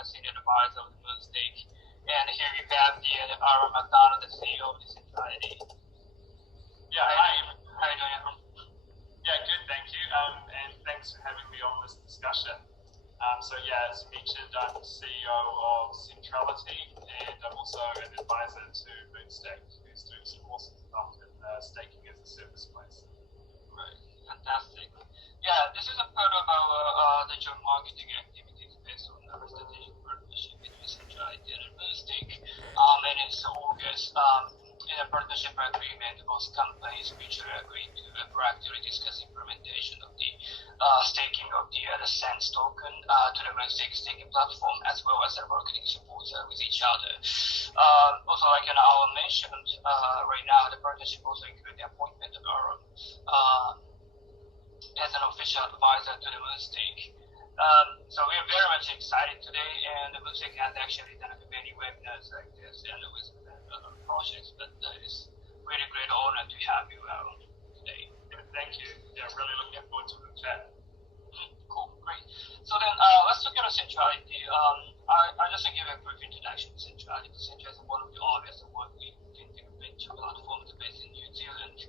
Senior Advisor of the Moonstake. And here we have Aaron McDonald, the CEO of Decentrality. Yeah, hi. How are you doing, Aaron? Yeah, good, thank you. And thanks for having me on this discussion. So yeah, as mentioned, I'm CEO of Centrality, and I'm also an advisor to Moonstake, who's doing some awesome stuff in staking as a service place. Right, fantastic. Yeah, this is a part of our the joint marketing activities based on our strategic partnership between Centrality and Moonstake. And it's August. In a partnership agreement, both companies mutually agreed to proactively discuss implementation of the staking of the Sense token to the Moonstake staking platform, as well as their marketing support with each other. Also, like Aaron mentioned, right now the partnership also includes the appointment of Aaron as an official advisor to the Moonstake. So we're very much excited today, and the Moonstake has actually done many webinars like this and with projects, but it's really great honor to have you today. Yeah, thank you. Yeah, really looking forward to the chat. Cool, great. So then let's look at Centrality. I just give a quick introduction to Centrality. Centrality is one of the obvious award-winning fintech venture platforms based in New Zealand.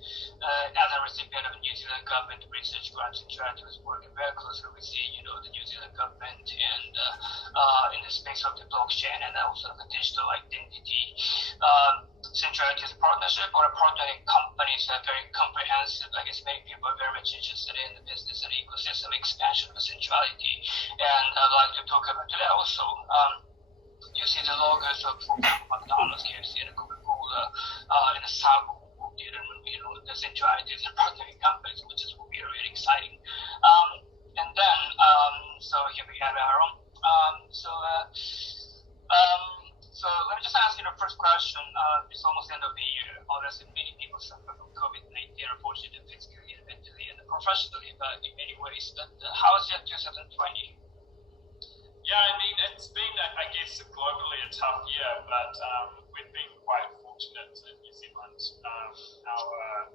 As a recipient of New Zealand government research grant, Centrality was working very closely with the New Zealand government and in the space of the blockchain and also the digital identity. Centrality's partnership or partnering companies are very comprehensive. I guess many people are very much interested in the business and ecosystem expansion of Centrality. And I'd like to talk about today also. You see the logos of McDonald's, KFC, and Coca-Cola in the circle. The Centrality is partnering companies, which is really exciting. And then, so here we have Aaron. So let me just ask you the first question. It's almost the end of the year. Obviously, many people suffer from COVID-19, unfortunately, physically, mentally, and professionally, but in many ways. But how was your 2020? Yeah, I mean, it's been, I guess, globally a tough year, but we've been quite fortunate in New Zealand. Our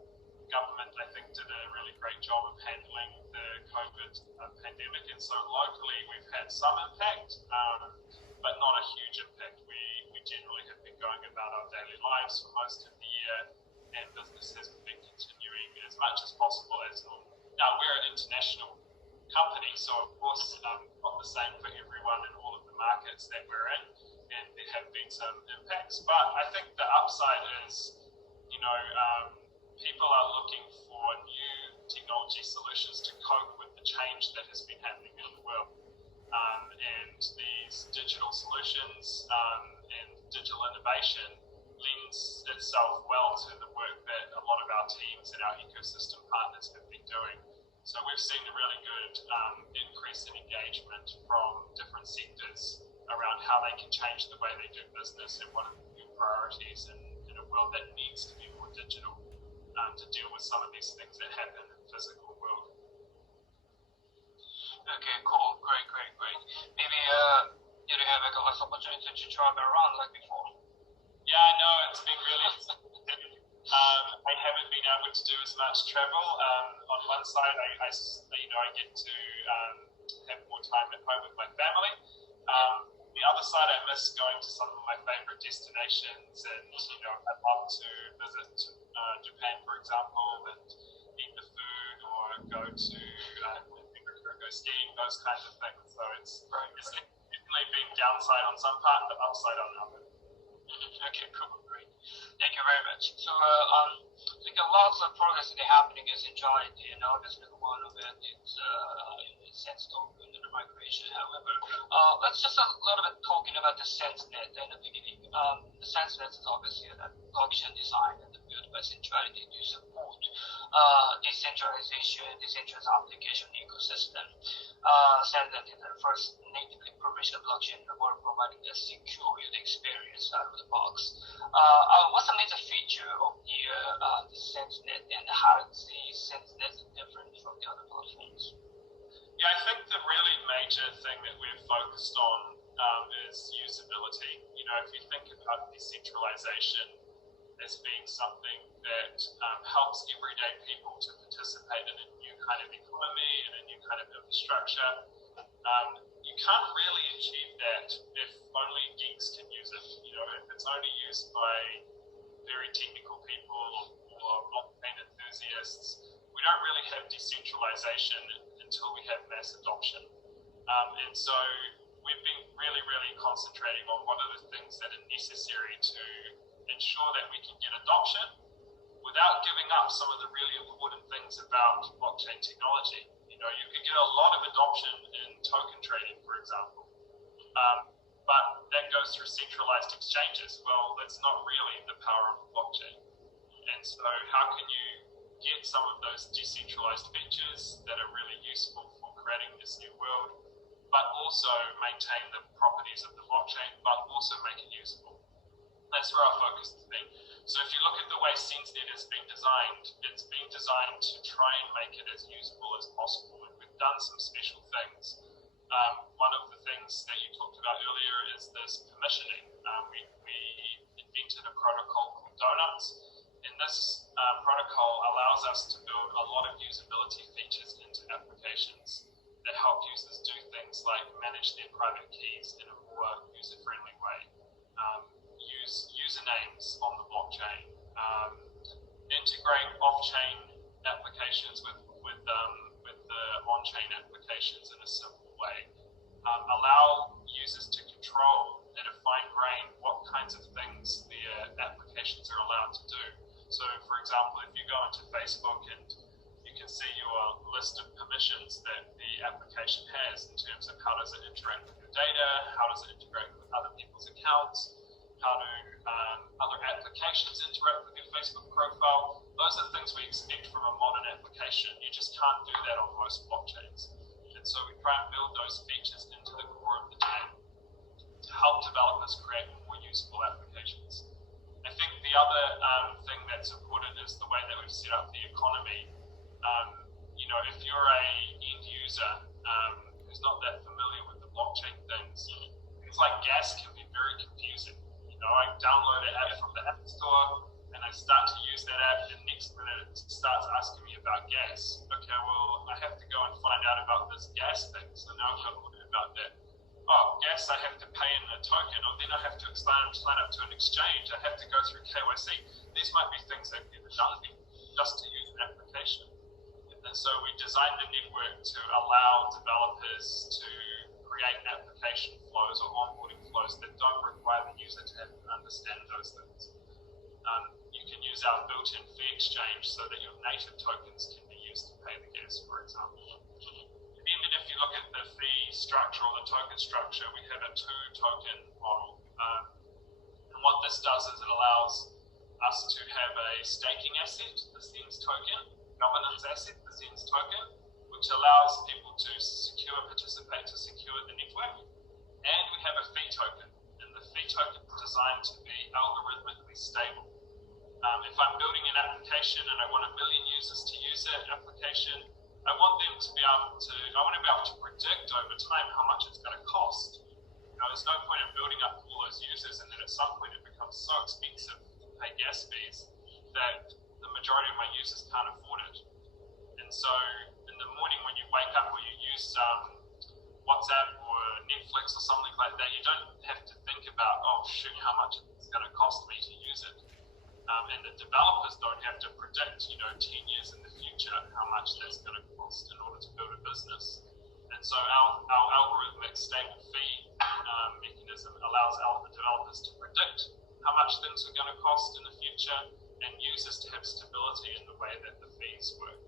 government, I think, did a really great job of handling the COVID pandemic, and so locally we've had some impact, but not a huge impact. We generally have been going about our daily lives for most of the year, and business has been continuing as much as possible as normal. Now, we're an international company, so of course not the same for everyone in all of the markets that we're in, and there have been some impacts, but I think the upside is, people are looking for new technology solutions to cope with the change that has been happening in the world. And these digital solutions and digital innovation lends itself well to the work that a lot of our teams and our ecosystem partners have been doing. So we've seen a really good increase in engagement from different sectors around how they can change the way they do business and what are the new priorities in a world that needs to be more digital to deal with some of these things that happen in the physical world. Okay, cool, great. Maybe you have a less opportunity to travel around like before. Yeah, I know, it's been really I haven't been able to do as much travel. On one side, I get to have more time at home with my family. The other side, I miss going to some of my favorite destinations, and I'd love to visit Japan, for example, and eat the food, or go to go skiing, those kinds of things. So it's definitely been downside on some part, but upside on other. Okay, cool, great. Thank you very much. So I think lots of progress is happening in Centrality, and obviously one of it is Sense token and the migration. However, let's just a little bit talking about the SenseNet in the beginning. The SenseNet is obviously a blockchain designed and built by Centrality to support decentralization, decentralized application ecosystem. SenseNet is the first natively provisioned blockchain in the world, providing a secure user experience out of the box. What's the major feature of the SenseNet, and how is the SenseNet different from the other platforms? Yeah, I think the really major thing that we're focused on is usability. If you think about decentralization as being something that helps everyday people to participate in a new kind of economy and a new kind of infrastructure, you can't really achieve that if only geeks can use it. You know, if it's only used by very technical people or blockchain enthusiasts, we don't really have decentralization until we have mass adoption. And so we've been really, really concentrating on what are the things that are necessary to ensure that we can get adoption without giving up some of the really important things about blockchain technology. You know, you could get a lot of adoption in token trading, for example, but that goes through centralized exchanges. Well, that's not really the power of a blockchain. And so how can you get some of those decentralized features that are really useful for creating this new world, but also maintain the properties of the blockchain, but also make it usable? That's where our focus has been. So if you look at the way SenseNet has been designed, it's been designed to try and make it as usable as possible. And we've done some special things. One of the things that you talked about earlier is this permissioning. We invented a protocol called Donuts. And this protocol allows us to build a lot of usability features into applications that help users do things like manage their private keys in a more user-friendly way. Use usernames on the blockchain, integrate off-chain applications with the on-chain applications in a simple way, allow users to control at a fine grain what kinds of things their applications are allowed to do. So, for example, if you go into Facebook and you can see your list of permissions that the application has in terms of how does it interact with your data, how does it integrate with other people's accounts, how do other applications interact with your Facebook profile. Those are things we expect from a modern application. You just can't do that on most blockchains. And so we try and build those features into the core of the chain to help developers create more useful applications. I think the other thing that's important is the way that we've set up the economy. You know, if you're a end user who's not that familiar with the blockchain things like gas can be very confusing. You know, I download an app from the App Store and I start to use that app, and next minute it starts asking me about gas. Okay, well, I have to go and find out about this gas thing. So now I've got to learn about that. Oh, gas, I have to pay in a token, or then I have to sign up to an exchange. I have to go through KYC. These might be things I've never done just to use an application. And so we designed the network to allow developers to create application flows or onboarding flows that don't require the user to have to understand those things. You can use our built-in fee exchange so that your native tokens can be used to pay the gas, for example. Even if you look at the fee structure or the token structure, we have a two-token model. And what this does is it allows us to have a staking asset, the SENS token, governance asset, the SENS token, which allows people to participate to secure the network. And we have a fee token, and the fee token is designed to be algorithmically stable. If I'm building an application and I want 1 million users to use that application, I want to be able to predict over time how much it's going to cost. You know, there's no point in building up all those users and then at some point it becomes so expensive to pay gas fees that the majority of my users can't afford it. And so in the morning when you wake up or you use WhatsApp or Netflix or something like that, you don't have to think about, oh shoot, how much it's going to cost me to use it. And the developers don't have to predict, 10 years in the future how much that's going to cost in order to build a business. And so our algorithmic stable fee mechanism allows the developers to predict how much things are going to cost in the future and users to have stability in the way that the fees work.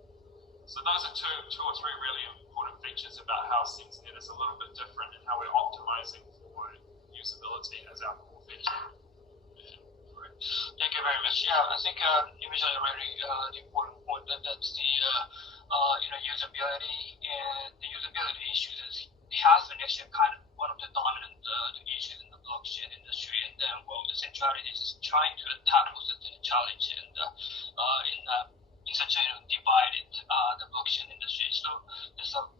So those are two or three really important features about how SenseNet is a little bit different and how we're optimizing for usability as our core feature. Thank you very much. Yeah, I think you mentioned a really important point that's the usability, and the usability issues has been actually kind of one of the dominant issues in the blockchain industry, and then the centrality is trying to tackle such a challenge and in such a divided the blockchain industry. So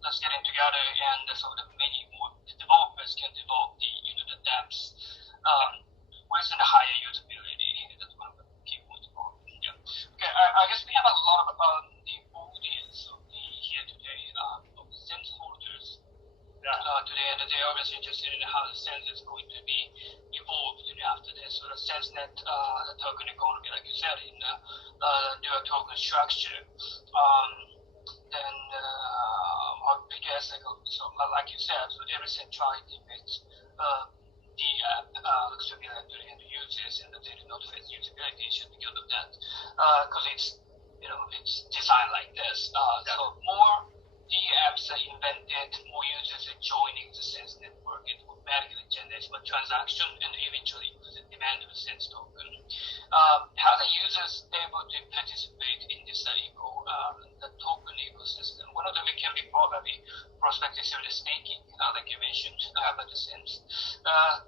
let's get in together, and so that many more developers can develop the dApps with the higher usability. That's one of the key points. Yeah. Okay. I guess we have a lot of the audience here today of sense holders today, and they we're obviously interested in how the sense is going to be evolved after this sort of SenseNet token economy, like you said, in dual token structure. Then I guess like you said, so every centrality makes the app looks familiar to the end users, and they do not face usability issue because of that, because it's designed like this. So more the apps are invented, more users are joining the Sense network, it automatically generates more transaction and eventually the demand of the Sense token. How are the users able to participate in this the token ecosystem? One of them can be probably prospective the staking, like you mentioned, about the Sense.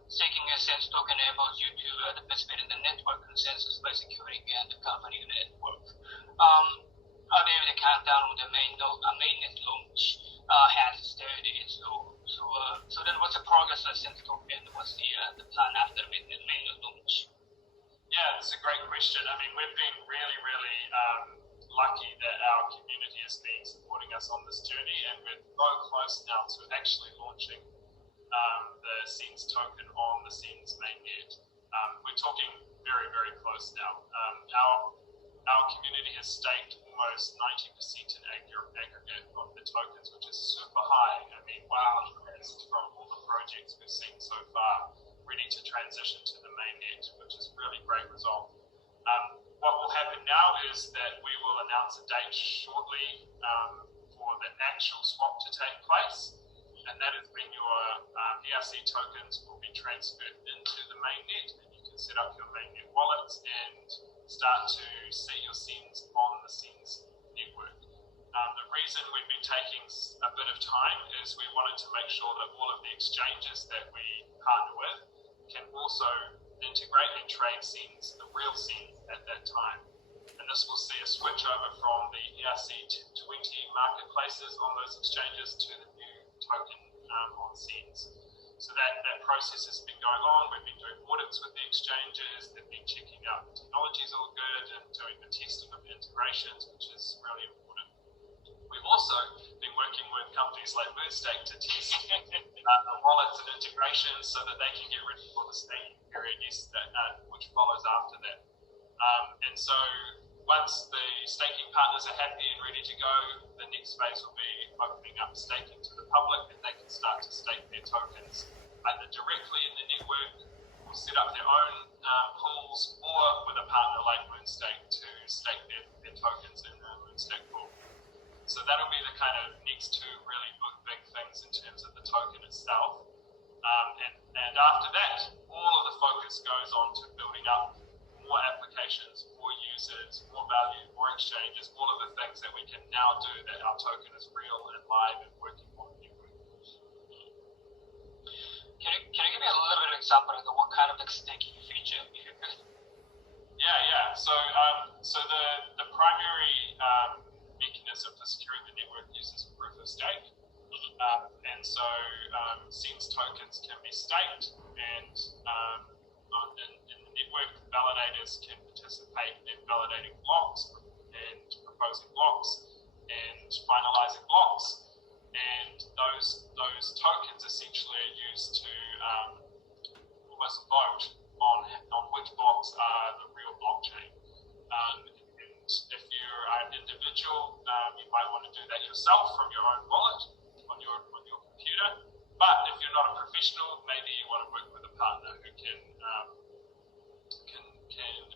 Staking a Sense token enables you to participate in the network consensus by securing and accompanying the network. Maybe the countdown on the mainnet launch has started. So then what's the progress of Sense token? What's the plan after mainnet launch? Yeah, that's a great question. I mean, we've been really, really lucky that our community has been supporting us on this journey, and we're so close now to actually launching the Sense token on the Sense mainnet. We're talking very, very close now. Our community has staked almost 90% in aggregate of the tokens, which is super high. I mean, wow, from all the projects we've seen so far, ready to transition to the mainnet, which is really great result. What will happen now is that we will announce a date shortly for the actual swap to take place, and that is when your ERC tokens will be transferred into the mainnet, and you can set up your mainnet wallets and start to see your SENS on the SENS network. The reason we've been taking a bit of time is we wanted to make sure that all of the exchanges that we partner with can also integrate and trade SENS, the real SENS, at that time. And this will see a switch over from the ERC20 marketplaces on those exchanges to the new token on SENS. So that process has been going on. We've been doing audits with the exchanges. They've been checking out the technology's all good and doing the testing of the integrations, which is really important. We've also been working with companies like Moonstake to test the wallets and integrations so that they can get ready for the staking period, which follows after that. And so once the staking partners are happy and ready to go, the next phase will be opening up staking to the public, and they can start to stake their tokens either directly in the network or set up their own pools, or with a partner like Moonstake to stake their tokens in the Moonstake pool. So that'll be the kind of next two really big things in terms of the token itself. And after that, all of the focus goes on to building up more applications, more users, more value, more exchanges, all of the things that we can now do that our token is real and live and working on the network. Can you give me a little bit of example of what kind of staking feature, if you could? Yeah. So the primary mechanism for securing the network uses proof of stake. And so SENS tokens can be staked, and in the network, validators can participate in validating blocks and proposing blocks and finalizing blocks. And those tokens essentially are used to almost vote on which blocks are the real blockchain. And if you're an individual, you might want to do that yourself from your own wallet on your computer. But if you're not a professional, maybe you want to work with a partner who can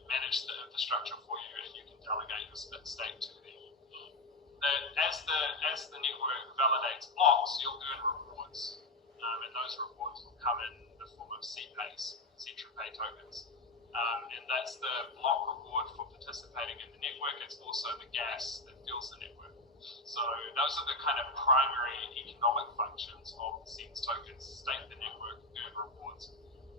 manage the infrastructure for you, and you can delegate your stake to them. As the network validates blocks, you'll earn rewards, and those rewards will come in the form of CPAYs, CentraPay tokens. And that's the block reward for participating in the network. It's also the gas that fuels the network. So those are the kind of primary economic functions of the SENS tokens: stake the network, earn rewards.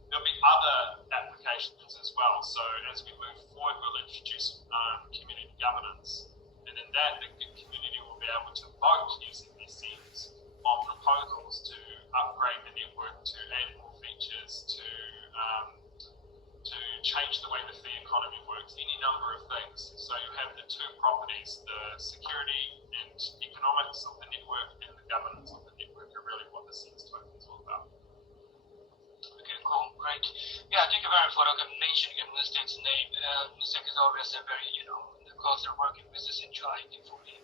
There'll be other applications as well. So as we move forward, we'll introduce community governance. And in that, the community will be able to vote using their SENS on proposals to upgrade the network, to add more features, to change the way the fee economy works, any number of things. So you have the two properties, the security and economics of the network and the governance of the network, are really what the SENS token is all about. great. Yeah, thank you very much for mentioning Mystic's name. Mystic is obviously very, closer working with the centrality for the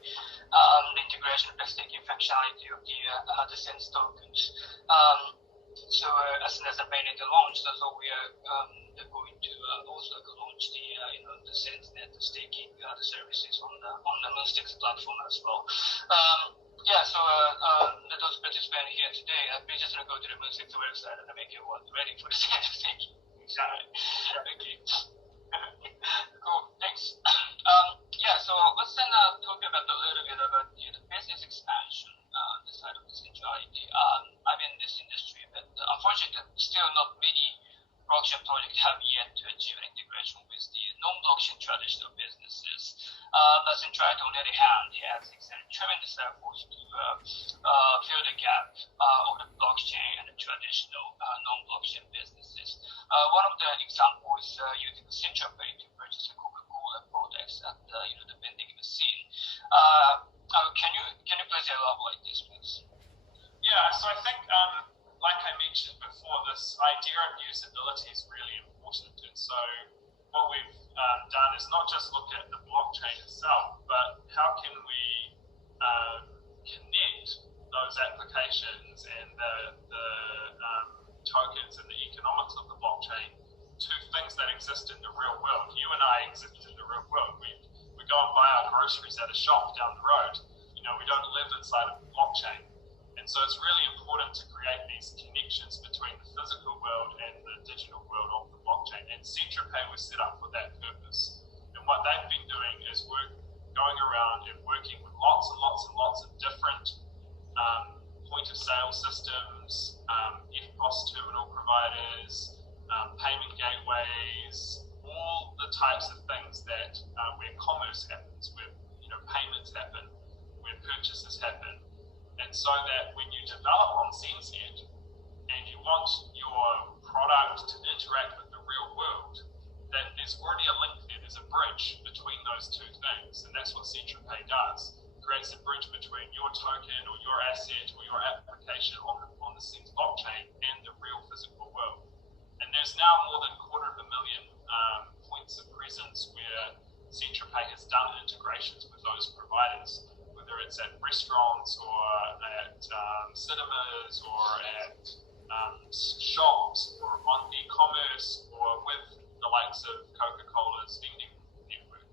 integration of the staking functionality of the sense tokens. So as soon as the mainnet launched, so we are going to also launch the SenseNet staking the services on the Mystic's platform as well. So those participating here today, please just go to the Mystic's website and make your work ready for the staking. Okay. Cool. Thanks. So let's then talk about a little bit about the business expansion, the side of the centrality. I'm in this industry, but unfortunately, still not many blockchain projects have yet to achieve an integration with the non-blockchain traditional businesses. But centrality, on the other hand, has extended tremendous efforts to fill the gap of the blockchain and the traditional non-blockchain businesses. One of the examples is using CentralPay to purchase a Coca-Cola products at the vending machine. Can you please elaborate this, please? Yeah, so I think, like I mentioned before, this idea of usability is really important. And so what we've done is not just look at the blockchain itself, but how can we connect those applications and the tokens and the economics of the blockchain to things that exist in the real world. You and I exist in the real world. We go and buy our groceries at a shop down the road. We don't live inside of the blockchain. And so it's really important to create these connections between the physical world and the digital world of the blockchain. And CentralPay was set up for that purpose. And what they've been doing is going around and working with lots and lots and lots of different point of sale systems, FPOS terminal providers, payment gateways, all the types of things that where commerce happens, where payments happen, where purchases happen. And so that when you develop on SenseNet and you want your product to interact with the real world, that there's already a link there, there's a bridge between those two things. And that's what CentralPay does. It creates a bridge between your token or your asset or your application on the Sense blockchain and the real physical world. And there's now more than 250,000 points of presence where CentralPay has done integrations with those providers, whether it's at restaurants or at cinemas or at shops or on e-commerce or with the likes of Coca-Cola's vending network.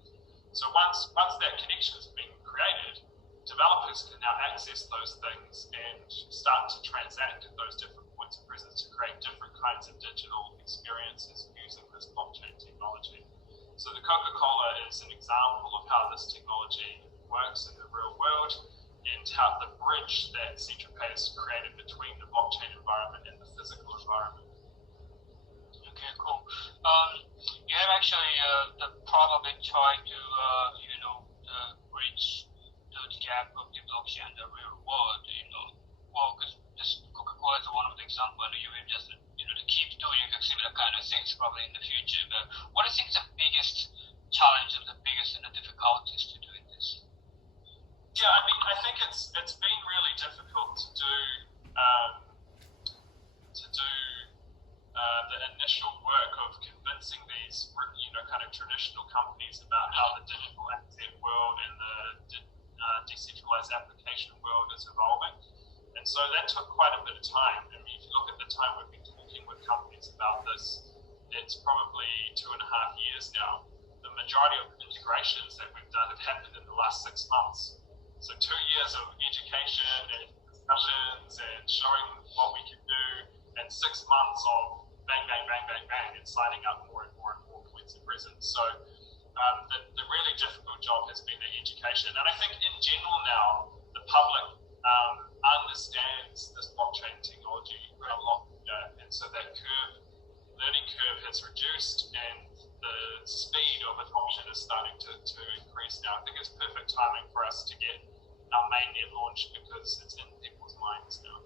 So once that connection has been created, developers can now access those things and start to transact at those different points of presence to create different kinds of digital experiences using this blockchain technology. So the Coca-Cola is an example of how this technology works in the real world and how the bridge that CentralPay has created between the blockchain environment and the physical environment. Okay, cool. You have actually probably tried to bridge the gap of the blockchain and the real world. Because this Coca-Cola is one of the examples, and you will just to keep doing similar kind of things probably in the future. But what do you think is the biggest challenge and the biggest difficulties to doing this? Yeah, I think it's been really difficult to do the initial work of convincing these kind of traditional companies about how the digital asset world and the decentralized application world is evolving. And so that took quite a bit of time. If you look at the time we've been talking with companies about this, it's probably 2.5 years now. The majority of integrations that we've done have happened in the last 6 months. So 2 years of education and discussions and showing what we can do, and 6 months of bang, bang, bang, bang, bang, and signing up more and more and more points of presence. So the really difficult job has been the education. And I think in general now, the public understands this blockchain technology a lot better. And so that learning curve has reduced, and the speed of adoption is starting to increase now. I think it's perfect timing for us to get our mainnet launched because it's in people's minds now.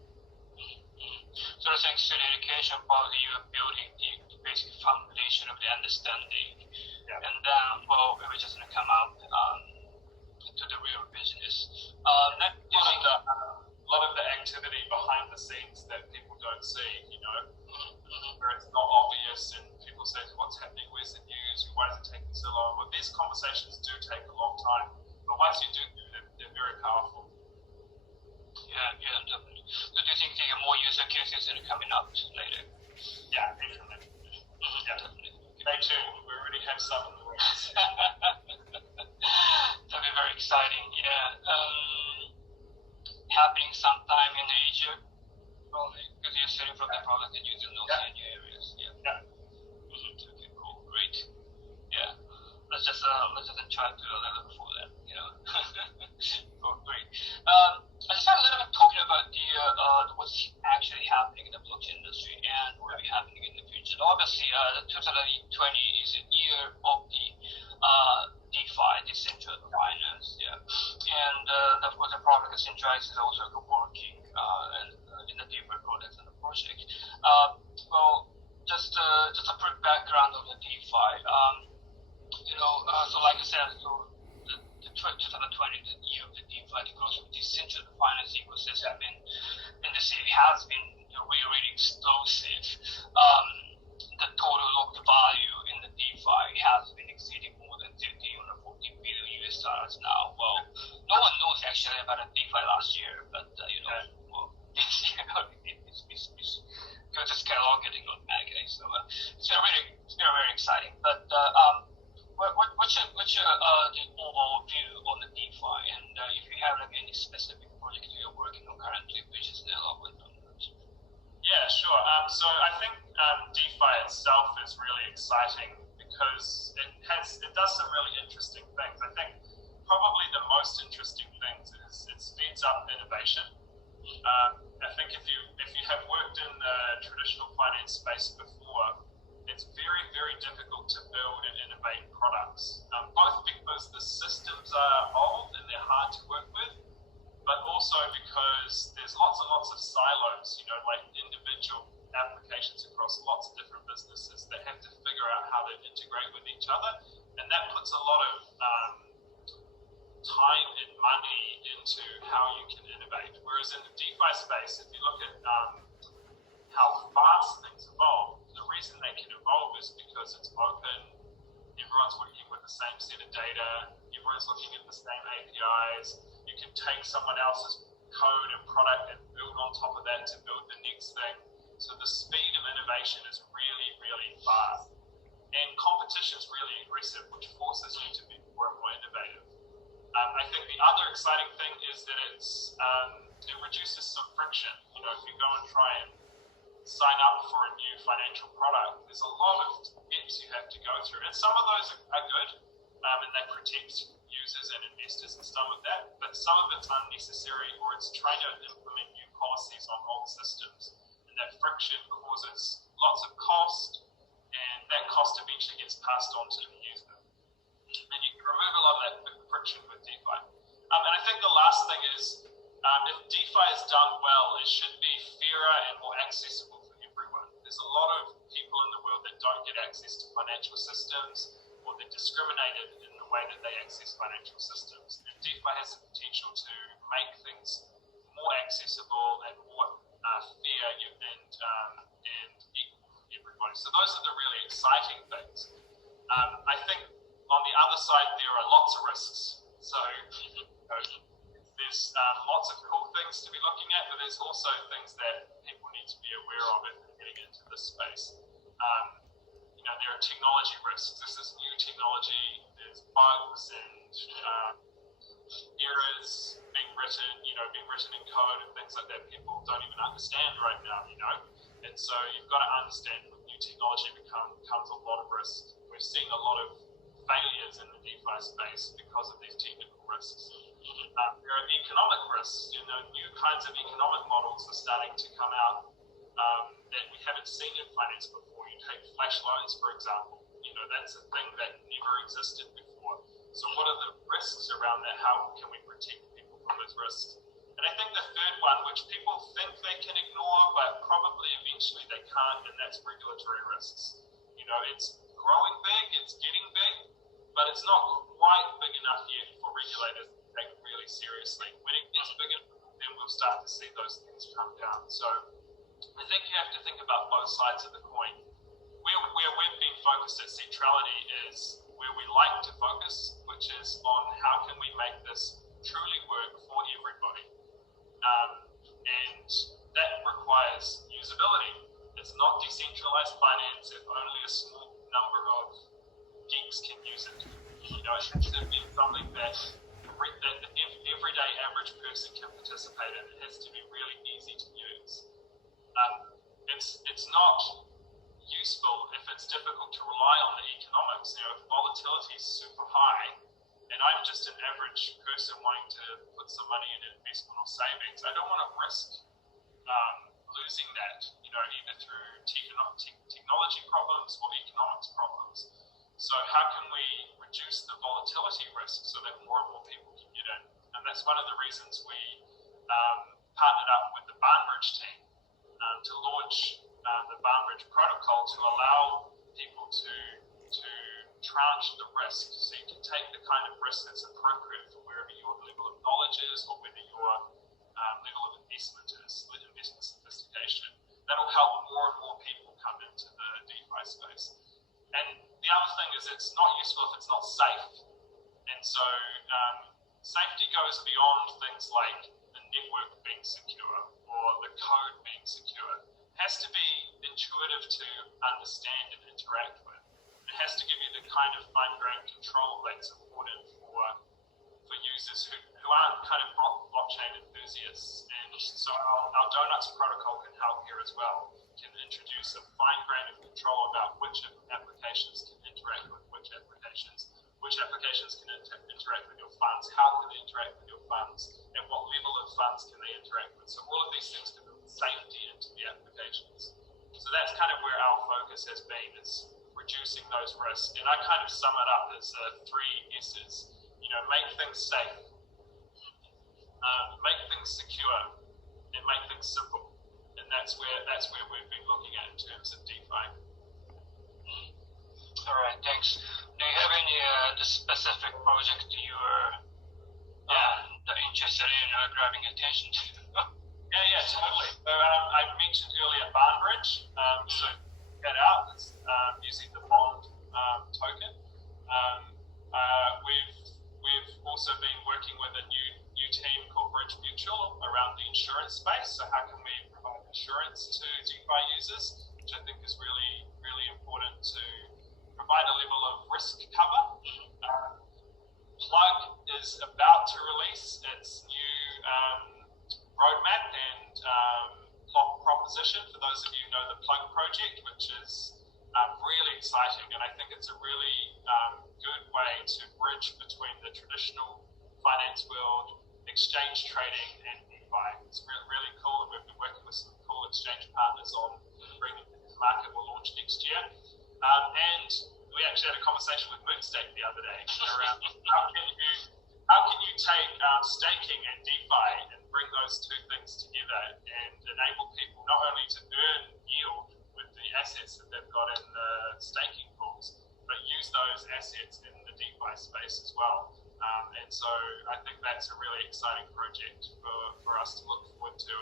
So thanks to the education part, you are building the basic foundation of the understanding. Yeah. And then, we're just going to come up to the real business. A lot of the activity behind the scenes that people don't see, where it's not But once you do, they're very powerful. Yeah, definitely. So do you think there are more user cases that are coming up later? Yeah, definitely. Yeah, Definitely. stay tuned. We already have some in the works. That'd be very exciting. Yeah. Happening sometime in Asia, probably, because you're selling from the product and using those new areas. Yeah. Okay, cool, great. Yeah. Let's just try to look for that. Cool, great. I just had a little bit talking about what's actually happening in the blockchain industry and what will be happening in the future. Obviously, 2020 is a year of the DeFi, decentralized finance, and of course the product Centralized is also working in the different products and the project. Well, just a quick background of the DeFi. So like I said, the 2020, the year of the DeFi, the growth of decentralized finance ecosystem in the city has been really explosive. The total locked value in the DeFi has been exceeding more than 30 or 40 billion US dollars now. Well, no one knows actually about the DeFi last year, but well, it's just skyrocketing automatically. So it's been very exciting. But what's your the overall view on the DeFi, and if you have any specific project you're working on currently, which is elaborate on that? Yeah, sure. So I think DeFi itself is really exciting because it does some really interesting things. I think probably the most interesting things is it speeds up innovation. I think if you have worked in the traditional finance space before, it's very, very difficult to build and innovate products, both because the systems are old and they're hard to work with, but also because there's lots and lots of silos, like individual applications across lots of different businesses that have to figure out how to integrate with each other, and that puts a lot of time and money into how you can innovate. Whereas in the DeFi space, if you look at how fast things evolve, the reason they can evolve is because it's open, everyone's working with the same set of data, everyone's looking at the same APIs, you can take someone else's code and product and build on top of that to build the next thing. So the speed of innovation is really, really fast. And competition is really aggressive, which forces you to be more and more innovative. I think the other exciting thing is that it reduces some friction. If you go and try and sign up for a new financial product, there's a lot of steps you have to go through. And some of those are good, and they protect users and investors and some of that, but some of it's unnecessary, or it's trying to implement new policies on old systems. And that friction causes lots of cost, and that cost eventually gets passed on to the user. And you can remove a lot of that friction with DeFi. And I think the last thing is, if DeFi is done well, it should be fairer and more accessible for everyone. There's a lot of people in the world that don't get access to financial systems, or they're discriminated in the way that they access financial systems. And DeFi has the potential to make things more accessible and more fair and equal for everybody. So those are the really exciting things. I think on the other side, there are lots of risks. So there's lots of cool things to be looking at, but there's also things that people need to be aware of if they're getting into this space. There are technology risks. This is new technology. There's bugs and errors being written in code and things like that people don't even understand right now, And so you've got to understand with new technology comes a lot of risk. We're seeing a lot of failures in the DeFi space because of these technical risks. There are economic risks. New kinds of economic models are starting to come out that we haven't seen in finance before. You take flash loans, for example. That's a thing that never existed before. So what are the risks around that? How can we protect people from those risks? And I think the third one, which people think they can ignore, but probably eventually they can't, and that's regulatory risks. It's growing big, it's getting big, but it's not quite big enough yet for regulators to take it really seriously. When it gets big enough, then we'll start to see those things come down. So I think you have to think about both sides of the coin. Where we've been focused at Centrality is where we like to focus, which is on how can we make truly work for everybody. And that requires usability. It's not decentralized finance if only a small number of geeks can use it. You know, it has to be something that the everyday average person can participate in. It has to be really easy to use. It's not useful if it's difficult to rely on the economics. You know, if volatility is super high, and I'm just an average person wanting to put some money in an investment or savings, I don't want to risk losing that, you know, either through technology problems or economics problems. So how can we reduce the volatility risk so that more and more people can get in? And that's one of the reasons we partnered up with the Barnbridge team to launch the Barnbridge protocol to allow people to tranche the risk. So you can take the kind of risk that's appropriate for wherever your level of knowledge is or whether your level of investment is, investment sophistication. That'll help more and more people come into the DeFi space. And the other thing is it's not useful if it's not safe. And so safety goes beyond things like the network being secure or the code being secure. It has to be intuitive to understand and interact with. It has to give you the kind of fine-grained control that's important for users who aren't kind of blockchain enthusiasts. And so our Donuts protocol can help here as well. Can introduce a fine grain of control about which applications can interact with which applications can interact with your funds, how can they interact with your funds, and what level of funds can they interact with. So all of these things can build safety into the applications. So that's kind of where our focus has been, is reducing those risks. And I kind of sum it up as 3 S's. You know, make things safe, make things secure, and make things simple. And that's where we've been looking at in terms of DeFi. All right, thanks. Do you have any specific project you are interested in grabbing attention to? Yeah, totally. So I mentioned earlier Barnbridge. So get out. It's using the bond token. We've also been working with a new team called Bridge Mutual around the insurance space. So how can we provide insurance to DeFi users, which I think is really, really important to provide a level of risk cover. Plug is about to release its new roadmap and proposition. For those of you who know the Plug project, which is really exciting, and I think it's a really good way to bridge between the traditional finance world, exchange trading, and DeFi. It's really cool, and we've been working with some cool exchange partners on bringing it to market. We'll launch next year. And we actually had a conversation with Moonstake the other day around how can you take staking and DeFi and bring those two things together and enable people not only to earn yield with the assets that they've got in the staking pools, but use those assets in the DeFi space as well. And so I think that's a really exciting project for us to look forward to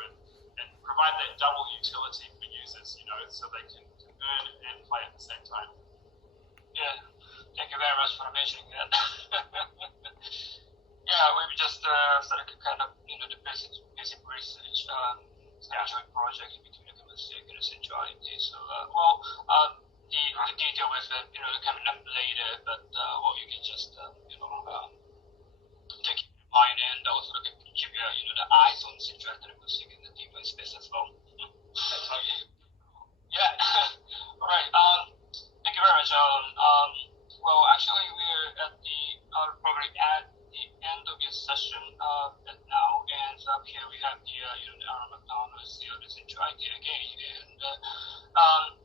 and provide that double utility for users, you know, so they can earn and play at the same time. Yeah, thank you very much for mentioning that. Yeah, we've just started kind of, you know, the basic research, joint project between the Stake and the Centrality. So, the detail is, you know, coming up later, but you can just, take it in mind and also keep your, you know, the eyes on Centrality and Stake in the DeFi space as well. Yeah. All right. Thank you very much, Alan. Well, actually, we're at probably at the end of your session now, and up here we have the Aaron McDonald, CEO of the Centrality again, and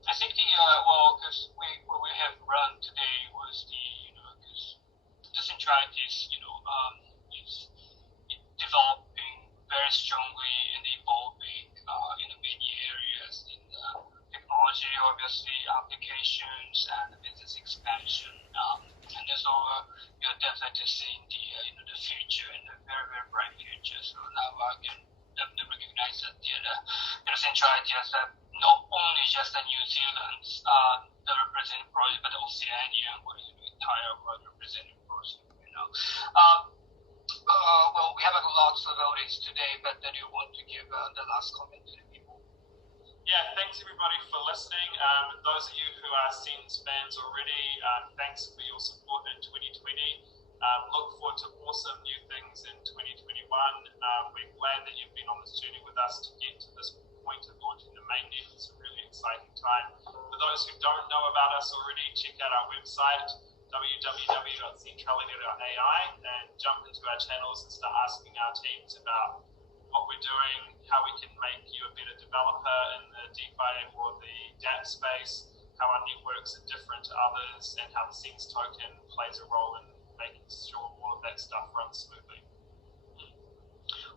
I think because what we have run today was because the Centrality is is developing very strongly and evolving in many areas in technology, obviously, applications and business expansion, and there's all definitely seeing the future and a very, very bright future. So now I can definitely recognize that the Centrality as not only just a New Zealand the representing project, but Oceania, what is the entire world representing project. Well, we those of you who are Sens fans already, thanks for your support in 2020. Look forward to awesome new things in 2021. We're glad that you've been on this journey with us to get to this point of launching the mainnet. It's a really exciting time. For those who don't know about us already, check out our website, www.centrality.ai, and jump into our channels and start asking our teams about what we're doing, how we can make you a better developer in the DeFi or the DApp space, how our networks are different to others, and how the Sens token plays a role in making sure all of that stuff runs smoothly.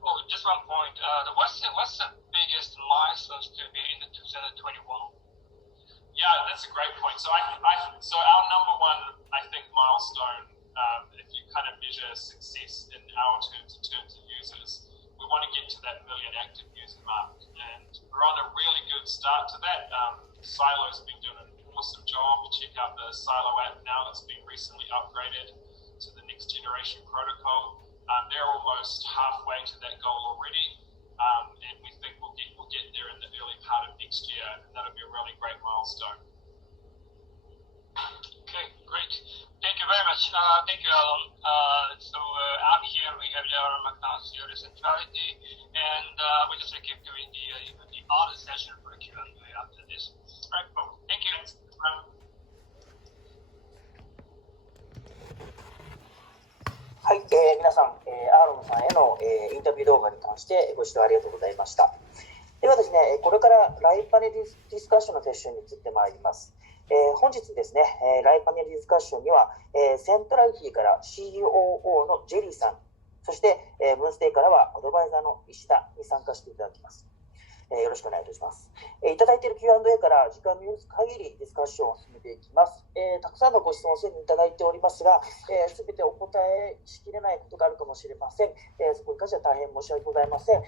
Oh, just one point. What's the biggest milestone to be in the 2021? Yeah, that's a great point. So so our number one, I think, milestone, if you kind of measure success in our terms, in terms of users, we want to get to that million active user mark, and we're on a really good start to that. Silo's been doing an awesome job. Check out the Silo app now. It's been recently upgraded to the next generation protocol. They're almost halfway to that goal already, and we think we'll get there in the early part of next year, and that'll be a really great milestone. Okay, great. Thank you very much. Thank you, Alan. Up here we have Aaron McNaugh's Your Centrality, and we just keep doing the other session for the Q&A after this. All right, cool. Thank you. Thanks. はい、皆さん、アーロンさんへの、インタビュー動画に関してご視聴ありがとうございました。ではですね、これからライブパネルディスカッションのセッションに移ってまいります。本日ですね、ライブパネルディスカッションには、セントラリティから COO のジェリーさん、そして、ムーンステイからはアドバイザーの石田に参加していただきます。よろしくお願いいたします。いただいている Q&A から時間の許す限りディスカッションを進めていきます。たくさんのご質問をすでにいただいておりますが、すべてお答えしきれないことがあるかもしれません。そこに関しては大変申し訳ございません。他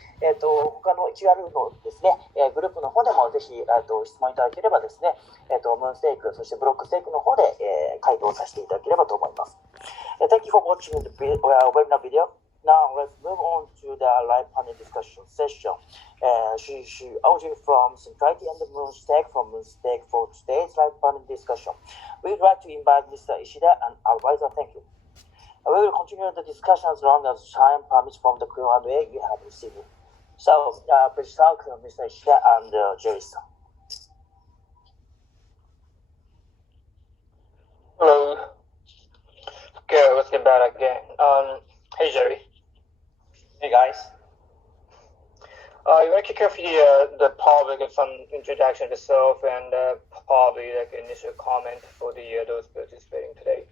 の QR のですね、グループの方でもぜひ質問いただければですね、ムーンステーク、そしてブロックステークの方で、回答させていただければと思います。Thank you for watching the webinar video. Now let's move on to the live panel discussion session. Audio from Centrality and the Moonstake from Moonstake for today's live panel discussion. We'd like to invite Mr. Ishida and advisor. Thank you. We will continue the discussion as long as time permits from the Q&A you have received. So, please welcome Mr. Ishida and Jerry-san. Hello. Okay, let's get back again. Hey, Jerry. Hey, guys. You want to kick off the public with some introduction of yourself and probably like initial comment for those participating today.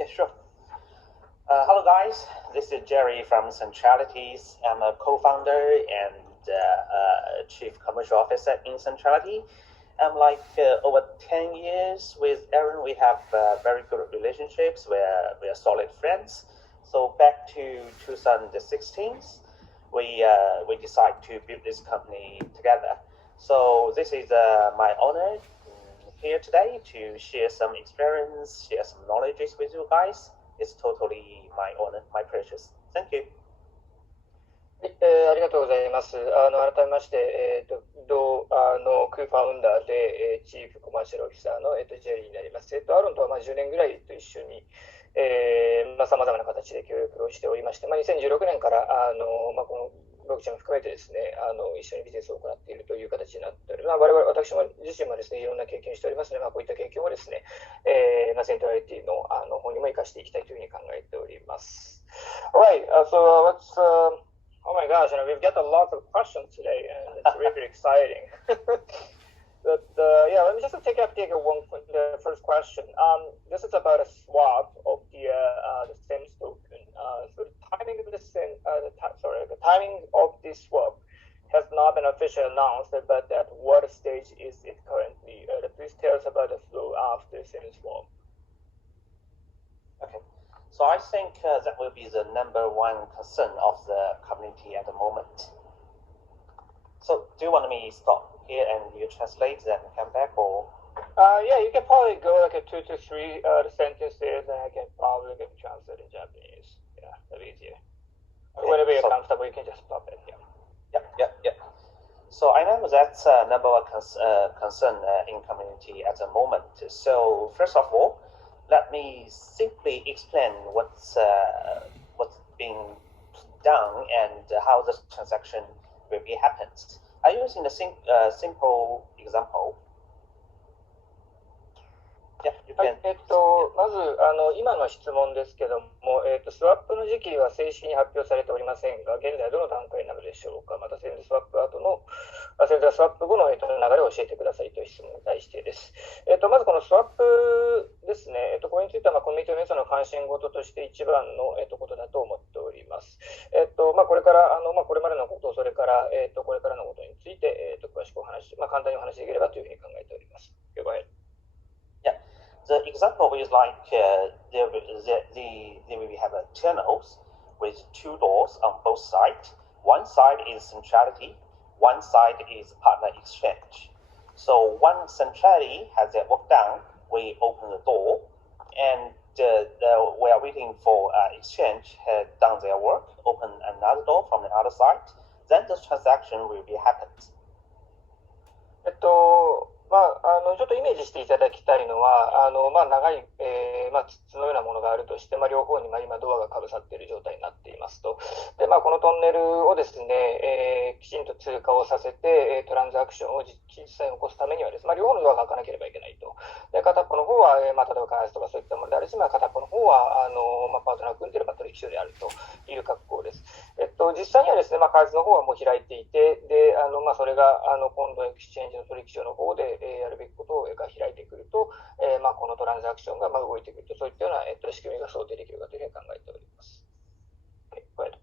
Yeah, sure. Hello, guys. This is Jerry from Centralities. I'm a co-founder and chief commercial officer in Centrality. I'm like over 10 years with Aaron. We have very good relationships. We are solid friends. So back to 2016, we decided to build this company together. So this is my honor here today to share some experience, share some knowledge with you guys. It's totally my honor, my precious. Thank you. ありがとうございます。改めまして、クーファウンダーで、チーフコマーシャルオフィサーの、ジェリーになります。アロンとは10年ぐらいと一緒に、さまざまな形で協力をしておりまして、2016年からこのブロックチェーンを含めてですね、一緒にビジネスを行っているという形になっております。私自身もですね、いろんな経験をしておりますので、こういった経験をですね、セントラリティの方にも生かしていきたいというふうに考えております。Alright, so let's oh my gosh, we've got a lot of questions today, and it's really exciting. But yeah, let me just take the first question. This is about a swap of the SEMS token. So the timing of the timing of this swap has not been officially announced, but at what stage is it currently? Please tell us about the flow after SEMS swap. Okay. So I think that will be the number one concern of the community at the moment. So do you want me to stop here and you translate then come back, or? Yeah, you can probably go like a 2 to 3 sentences, and I can probably translate in Japanese. Yeah, that'd be easier. Okay, whenever you're comfortable, you can just stop it. Yeah. Yeah. So I know that's number one concern in community at the moment. So first of all, let me simply explain what's being done and how the transaction will be happened. I'm using a simple example. Yeah, you は can. い、まず今の質問ですけども、スワップの時期は正式に発表されておりませんが、現在どの段階なのでしょうか。またスワップ後の、スワップ後の、流れを教えてくださいという質問に対してです。まずこのスワップですね、これについては、コミュニティの皆さんの関心事として一番の、ことだと思っております。これからこれまでのこと、それから、これからのことについて、詳しくお話、簡単にお話しできればというふうに考えております。Go ahead. Yeah, the example is like there will have channels with two doors on both sides. One side is centrality, one side is partner exchange. So when centrality has their work done, we open the door, and we are waiting for exchange has done their work, open another door from the other side. Then the transaction will be happened. ちょっとイメージしていただきたいのは、長い、筒のようなものがあるとして、両方に今ドアがかぶさっている状態になっていますと。で、このトンネルをですね、きちんと通過をさせて、トランザクションを実際に起こすためにはですね、両方のドアが開かなければいけないと。で、片っぽの方は、例えば開発とかそういったものであるし、片っぽの方は、パートナーを組んでいる取引所であるという格好です。実際にはですね、開発の方はもう開いていて、で、それが、今度エクスチェンジの取引所の方で、やるべきことが開いてくると、このトランザクションが動いてくると、そういったような、仕組みが想定できるかというふうに考えております。Okay, go ahead.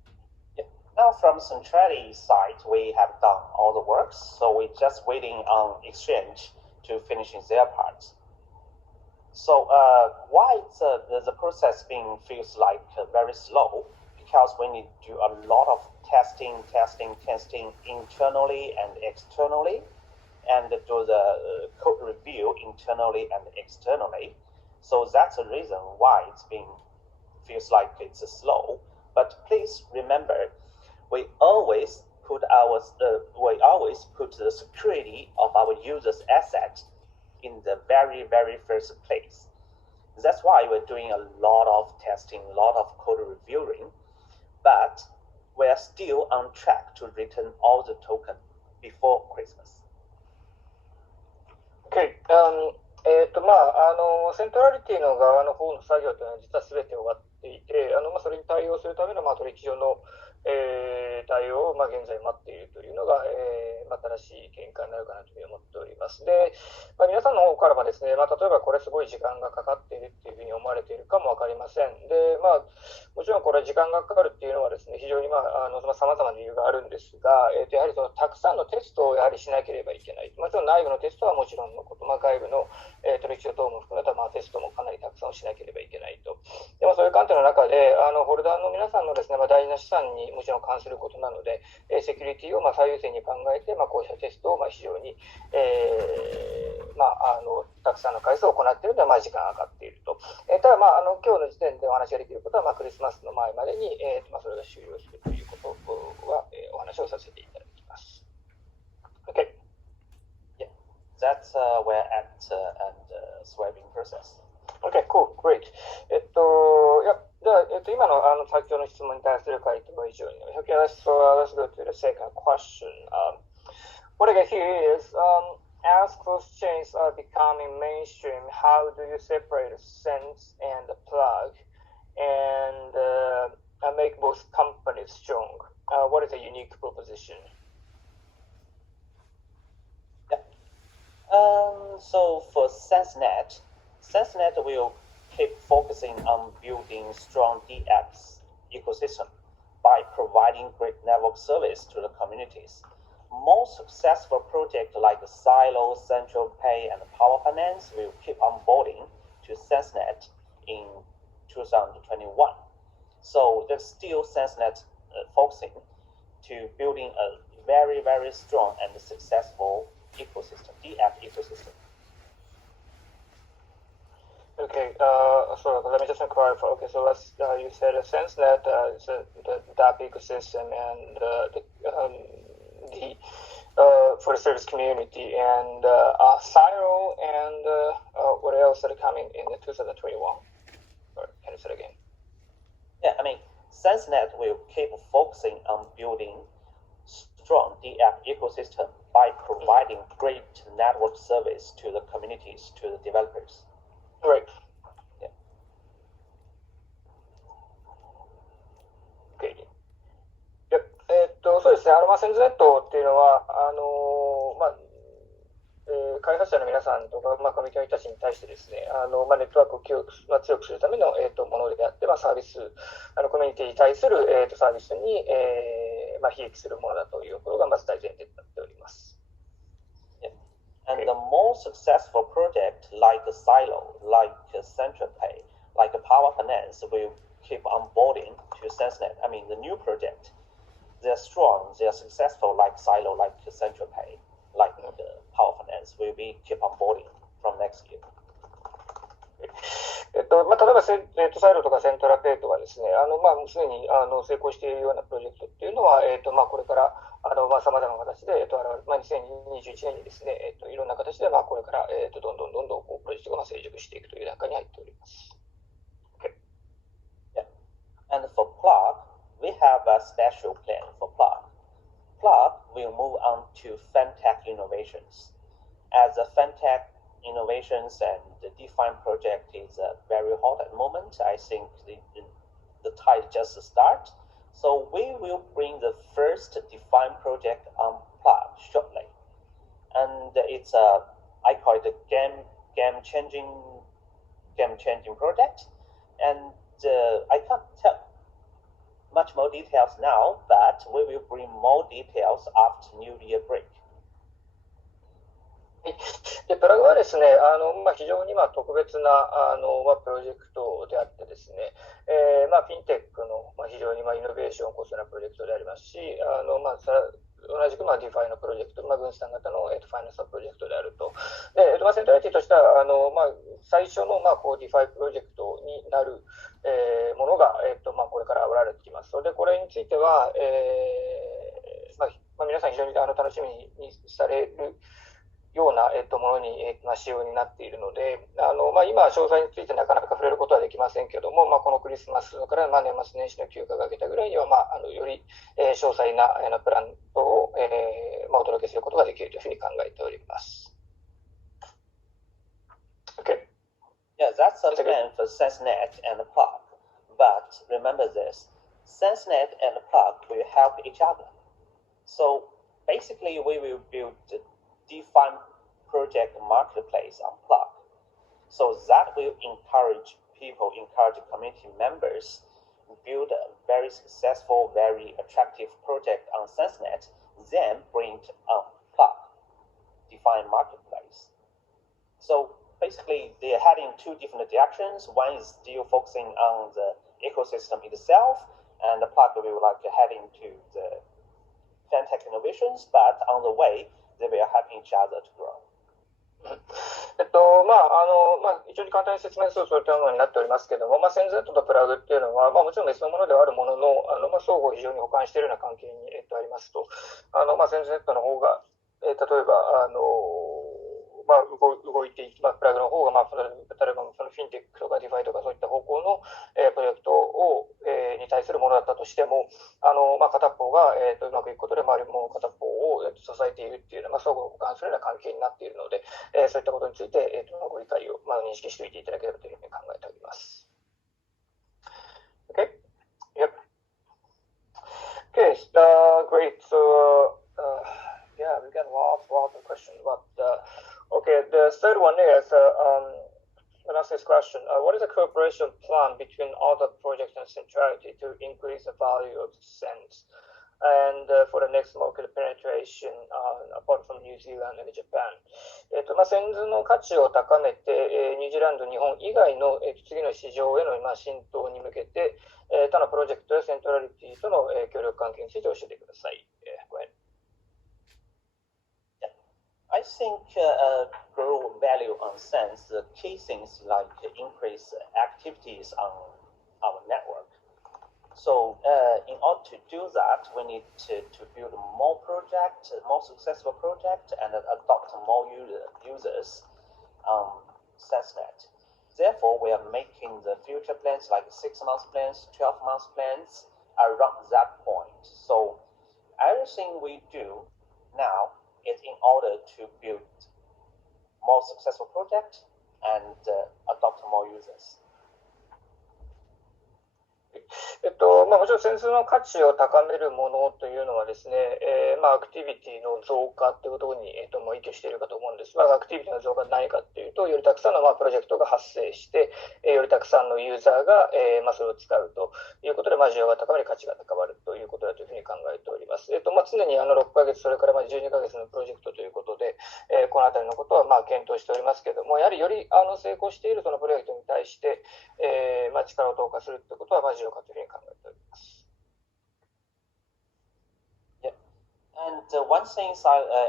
Yeah. Now from centrality side, we have done all the work, so we're just waiting on exchange to finish their part. So why the process being feels like very slow? Because we need to do a lot of testing internally and externally, and do the code review internally and externally. So that's the reason why it's feels like it's slow. But please remember, we always put the security of our users' assets in the very, very first place. That's why we're doing a lot of testing, a lot of code reviewing, but we're still on track to return all the token before Christmas. Okay. セントラリティの側の方の作業というのは実は全て終わっていて、それに対応するための取引所の対応を現在待っているというのが、新しい見解になるかなというふうに思っております。で、皆さんの方からはですね、例えばこれすごい時間がかかっているっていうふうに思われているかもわかりません。で、もちろんこれ時間がかかるっていうのはですね、非常に様々な理由があるんですが、やはりたくさんのテストをやはりしなければいけない。もちろん内部のテストはもちろんのこと、外部の取引所等も含めたテストもかなりたくさんをしなければいけないと。でもそういう観点の中で、ホルダーの皆さんのですね、大事な資産にもちろん関することなので、セキュリティを最優先に考えて、こうしたテストを非常に、たくさんの回数を行っているので、時間がかかっていると。ただ、今日の時点でお話ができることは、クリスマスの前までに、それが終了するということは、お話をさせていただきます。Okay. Yeah, that's we're at and swiping process. Okay, cool, great. じゃあ、今の先ほどの質問に対する回答は以上になります。Okay, let's go to the second question. What I get here is, as close chains are becoming mainstream, how do you separate the sense and the plug and make both companies strong? What is a unique proposition? Yeah. So for SenseNet will keep focusing on building strong DApps ecosystem by providing great network service to the communities. Most successful projects like Silo, Central Pay, and Power Finance will keep onboarding to SenseNet in 2021. So there's still SenseNet focusing to building a very, very strong and successful ecosystem, DApp ecosystem. Okay, so let me just clarify. Okay, so you said a SenseNet is the DApp ecosystem, and for the service community, and Silo, and what else are coming in the 2021? Or can you say it again? Yeah, I mean, SenseNet will keep focusing on building strong DApp ecosystem by providing great network service to the communities, to the developers. Right. Yeah. Okay. Yep. そうですね。センズネットっていうのは、開発者の皆さんとか、コミュニティの人たちに対してですね、ネットワークを強くするための、ものであって、サービス、コミュニティに対する、サービスに、ひ益するものだということがまず大前提になっております。Yeah. And the more successful project like Silo, like CentralPay, like Power Finance will keep onboarding to SenseNet. I mean, the new project, they're strong, they're successful like Silo, like CentralPay, like Power Finance will be keep onboarding from next year. 例えばサイロとかセントラペイとかですね、すでに成功しているようなプロジェクトっていうのは、これからさまざまな形で、2021年にですね、いろんな形で、これから、どんどんプロジェクトが成熟していくという段階に入っております。Okay. Yeah. And for Plug, we have a special plan for Plug. Plug will move on to FinTech innovations. As a FinTech innovations and the DeFi project is very hot at the moment. I think the tide just start. So we will bring the first DeFi project on Plug shortly. And it's I call it a game changing project. And I can't tell much more details now, but we will bring more details after New Year break. でプラグはですね、非常に特別なプロジェクトであってですね、フィンテックの非常にイノベーションを起こすようなプロジェクトでありますし、同じくディファイのプロジェクト、分散型のファイナンスのプロジェクトであると。で、セントラリティとしては、最初のディファイプロジェクトになるものが、これから売られてきます。で、これについては、皆さん非常に楽しみにされるような、ものに、仕様になっているので、今、詳細についてなかなか触れることはできませんけども、このクリスマスから年末年始の休暇が明けたぐらいには、より、詳細なプランを、お届けすることができるというふうに考えております。Okay. Yeah, that's a plan for SenseNet and Plug. But remember this, SenseNet and Plug will help each other. So basically, we will build DeFi project marketplace on Plug. So that will encourage community members build a very successful, very attractive project on SenseNet, then bring it on Plug, DeFi marketplace. So basically, they're heading two different directions. One is still focusing on the ecosystem itself, and the Plug will heading to the FinTech innovations, but on the way, they will help each other to grow. 一応簡単に説明するとそういったものになっておりますけども、センズネットとプラグっていうのは、もちろん別のものではあるものの、相互非常に補完しているような関係に、ありますと。センズネットの方が、例えば、動いていき、プラグの方が、例えばそのフィンテックとかディファイとかそういった方向の、プロジェクトを、に対するものだったとしても、片方が、うまくいくことで、もう片方を、支えているっていうのは、相互補完するような関係になっているので、そういったことについて、ご理解を、認識しておいていただければというふうに考えております。Okay? Yep. Okay, great. So, yeah, we got lots of questions, but okay, the third one is, I'll ask this question. What is the cooperation plan between other projects and Centrality to increase the value of Sense? And for the next market penetration, apart from New Zealand and Japan. センズの価値を高めて、ニュージーランド、日本以外の、次の市場への、浸透に向けて、他のプロジェクトやセントラリティとの、協力関係について教えてください。Go ahead. I think grow value on Sense, the key things like increase activities on our network. So in order to do that, we need to build more project, more successful project, and adopt more users on SenseNet. Therefore, we are making the future plans like 6-month plans, 12-month plans around that point. So everything we do now is in order to build more successful project and adopt more users. もちろんセンスの価値を高めるものというのはですね、アクティビティの増加ということに、依拠しているかと思うんです。アクティビティの増加は何かというと、よりたくさんのプロジェクトが発生して、よりたくさんのユーザーがそれを使うということで、需要が高まり価値が高まるということだというふうに考えております。常に6ヶ月、それから12ヶ月のプロジェクトということで、このあたりのことは検討しておりますけれども、やはりより成功しているそのプロジェクトに対して、力を投下するということは重要かというふうに考えております。Yeah. And one thing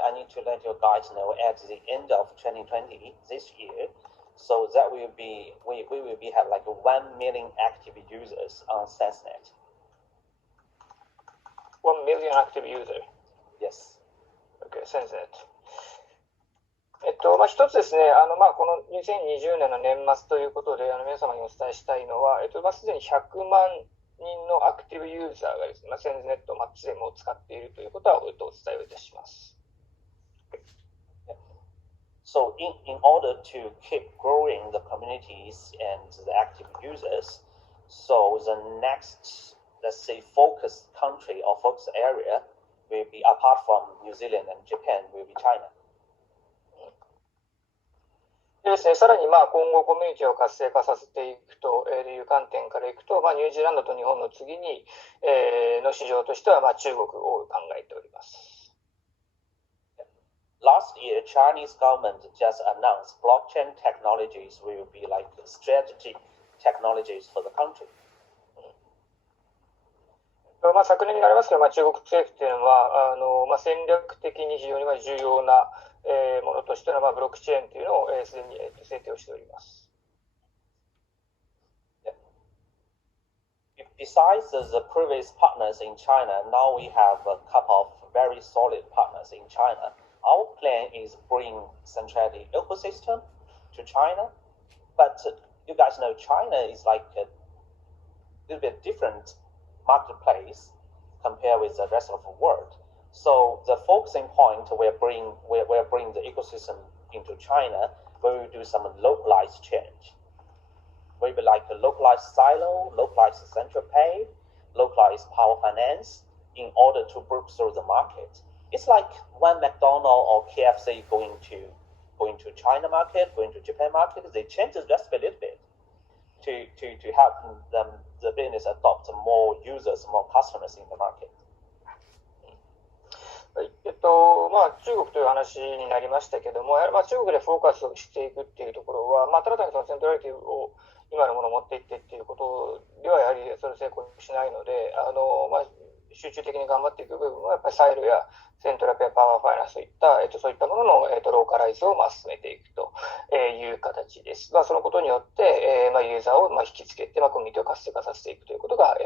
I need to let you guys know at the end of 2020 this year, so that we will be have like 1 million active users on SenseNet. 1 million active user. Yes. Okay, SenseNet. 一つですね、この2020年の年末ということで、皆様にお伝えしたいのは、すでに100万人のアクティブユーザーがですね、センスネット、ツレムを使っているということは、お伝えをいたします。So in order to keep growing the communities and the active users, so the next, let's say, focus country or focus area will be, apart from New Zealand and Japan, will be China. でですね、さらに今後コミュニティを活性化させていくという観点からいくと、ニュージーランドと日本の次に、の市場としては中国を考えております。Last year, Chinese government just announced blockchain technologies will be like strategic technologies for the country. 昨年になりますけど、中国政府というのは戦略的に非常に重要なものとしてのブロックチェーンというのをすでに制定をしております。Besides the previous partners in China, now we have a couple of very solid partners in China. Our plan is bring centrality ecosystem to China, but you guys know China is like a little bit different marketplace compared with the rest of the world. So the focusing point we'll bring the ecosystem into China, where we do some localized change. Maybe like a localized silo, localized central pay, localized power finance, in order to break through the market. It's like when McDonald's or KFC going to China market, going to Japan market, they change the recipe a little bit to help them the business adopt more users, more customers in the market. 中国という話になりましたけども、中国でフォーカスをしていくっていうところは、ただ単にそのセントラリティを今のものを持っていってっていうことではやはりそれ成功しないので、集中的に頑張っていく部分はやっぱりサイロやセントラペアパワーファイナンスといった、そういったものの、ローカライズを進めていくという形です。そのことによって、ユーザーを引きつけて、コミュニティを活性化させていくということが、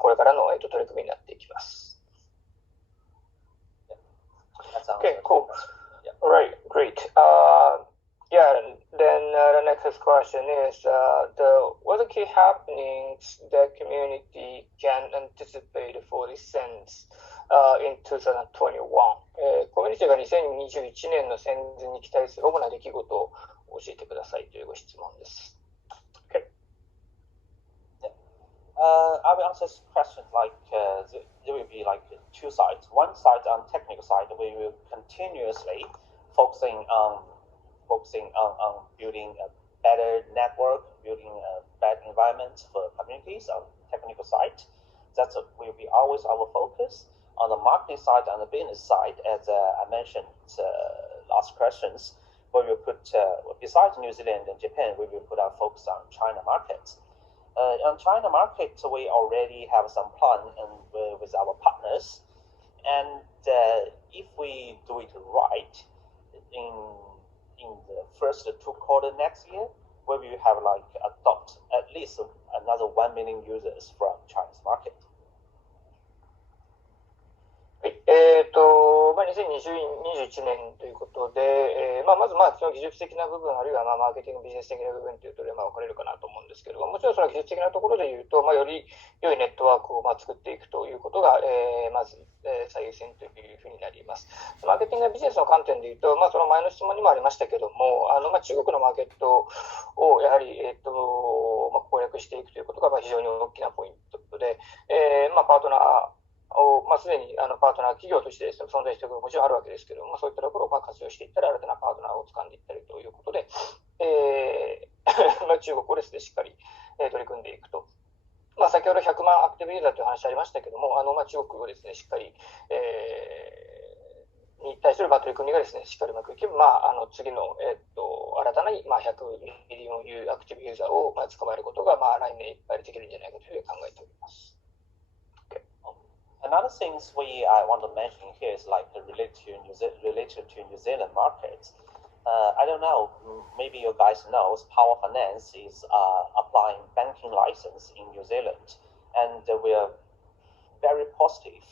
これからの、取り組みになっていきます。Okay, cool. Yeah. All right, great. Then the next question is what are the key happenings that community can anticipate for the Sense in 2021? コミュニティが2021年のセンズに期待する主な出来事を教えてくださいというご質問です。Okay. I will answer this question like there will be like two sides. One side on technical side, we will continuously focusing on building a better network, building a better environment for communities on technical side. That will be always our focus. On the marketing side, on the business side, as I mentioned last questions, we will put besides New Zealand and Japan, we will put our focus on China markets. On China market, we already have some plan with our partners, and if we do it right in the first 2 quarters next year, we will have like adopt at least another 1 million users from Chinese market. 2021年ということで、まずその技術的な部分、あるいはマーケティング、ビジネス的な部分というとで分かれるかなと思うんですけども、もちろんその技術的なところで言うと、より良いネットワークを作っていくということが、まず、最優先というふうになります。マーケティングやビジネスの観点で言うと、その前の質問にもありましたけども、中国のマーケットをやはり、攻略していくということが非常に大きなポイントで、パートナーを、すでにパートナー企業としてですね、存在していることももちろんあるわけですけども、そういったところを活用していったり、新たなパートナーを掴んでいったりということで、中国をですね、しっかり取り組んでいくと。先ほど100万アクティブユーザーという話ありましたけども、中国をですね、しっかり、に対する取り組みがですね、しっかりうまくいけば、次の、新たな100ミリオンアクティブユーザーを捕まえることが、来年いっぱいできるんじゃないかというふうに考えております。Another things I want to mention here is like related to New Zealand markets. I don't know, maybe you guys know, Power Finance is applying banking license in New Zealand, and we are very positive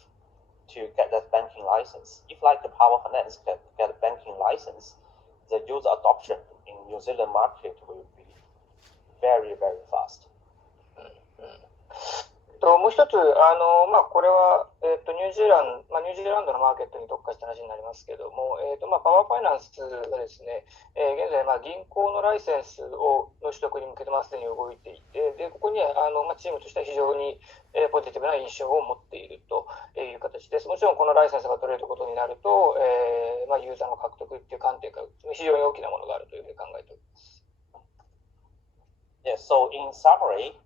to get that banking license. If like the Power Finance get a banking license, the user adoption in New Zealand market will be very, very fast. もう一つ、これは、ニュージーランドのマーケットに特化した話になりますけども、パワーファイナンスがですね、現在、銀行のライセンスの取得に向けてすでに動いていて、で、ここには、チームとしては非常に、ポジティブな印象を持っているという形です。もちろん、このライセンスが取れることになると、ユーザーの獲得っていう観点から非常に大きなものがあるというふうに考えております。Yeah, so in summary,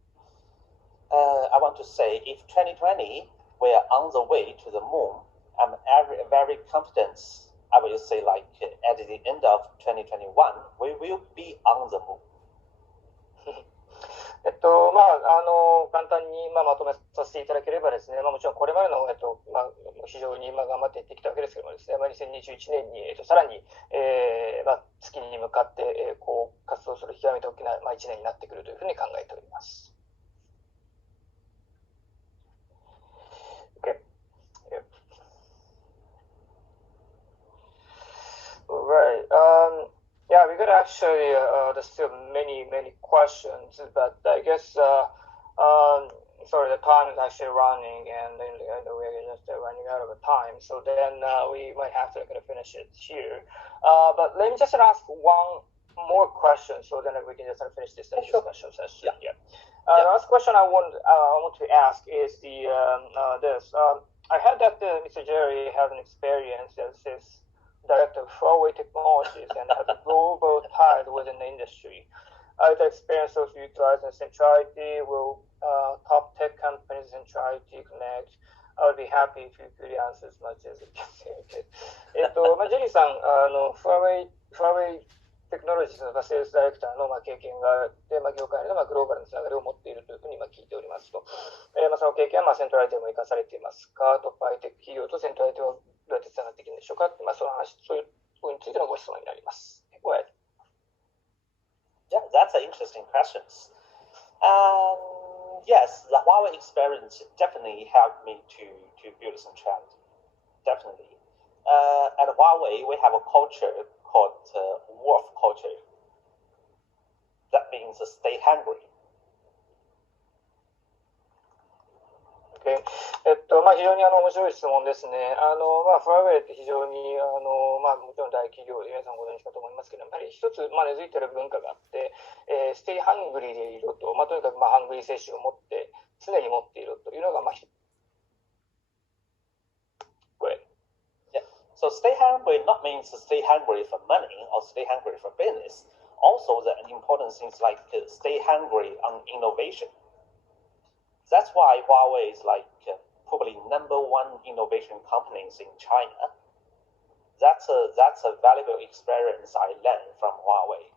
I want to say if 2020 we are on the way to the moon, I'm very confident, I will say like at the end of 2021, we will be on the moon. 簡単にまとめさせていただければですね、もちろんこれまでの非常に頑張っていってきたわけですけどもですね、2021年にさらに月に向かって活動する極めて大きな1年になってくるというふうに考えております。Okay. Yep. All right. Yeah, we got actually there's still many questions, but I guess sorry, the time is actually running, and then we're just running out of time. So then we might have to kind of finish it here. But let me just ask one more question, so then we can just finish this discussion session. Yeah. The last question I want to ask is this. I heard that Mr. Jerry has an experience as his director of Huawei Technologies and has a global ties within the industry. The experience of utilizing centrality will top tech companies centrality connect. I would be happy if you could answer as much as you can say. Okay. ジェリーさん、Huaweiテクノロジーのセールスダイレクターの経験があって、業界のグローバルなつながりを持っているというふうに聞いておりますと。その経験はセントラリティも生かされていますか？トップハイテク企業とセントラリティはどうやってつながっていくんでしょうか？その話、そういうことについてのご質問になります。Go ahead. Yeah, that's an interesting question. Yes, the Huawei experience definitely helped me to build centrality. Definitely. At Huawei, we have a culture called wolf culture. That means stay hungry. Okay. 非常に面白い質問ですね。ファーウェイって非常にもちろん大企業で皆さんご存知かと思いますけど、やはり一つ根付いている文化があって、ステイハングリーでいろと、とにかくハングリー精神を持って常に持っているというのがSo stay hungry not means stay hungry for money or stay hungry for business. Also, the important things like stay hungry on innovation. That's why Huawei is like probably #1 innovation companies in China. That's a valuable experience I learned from Huawei.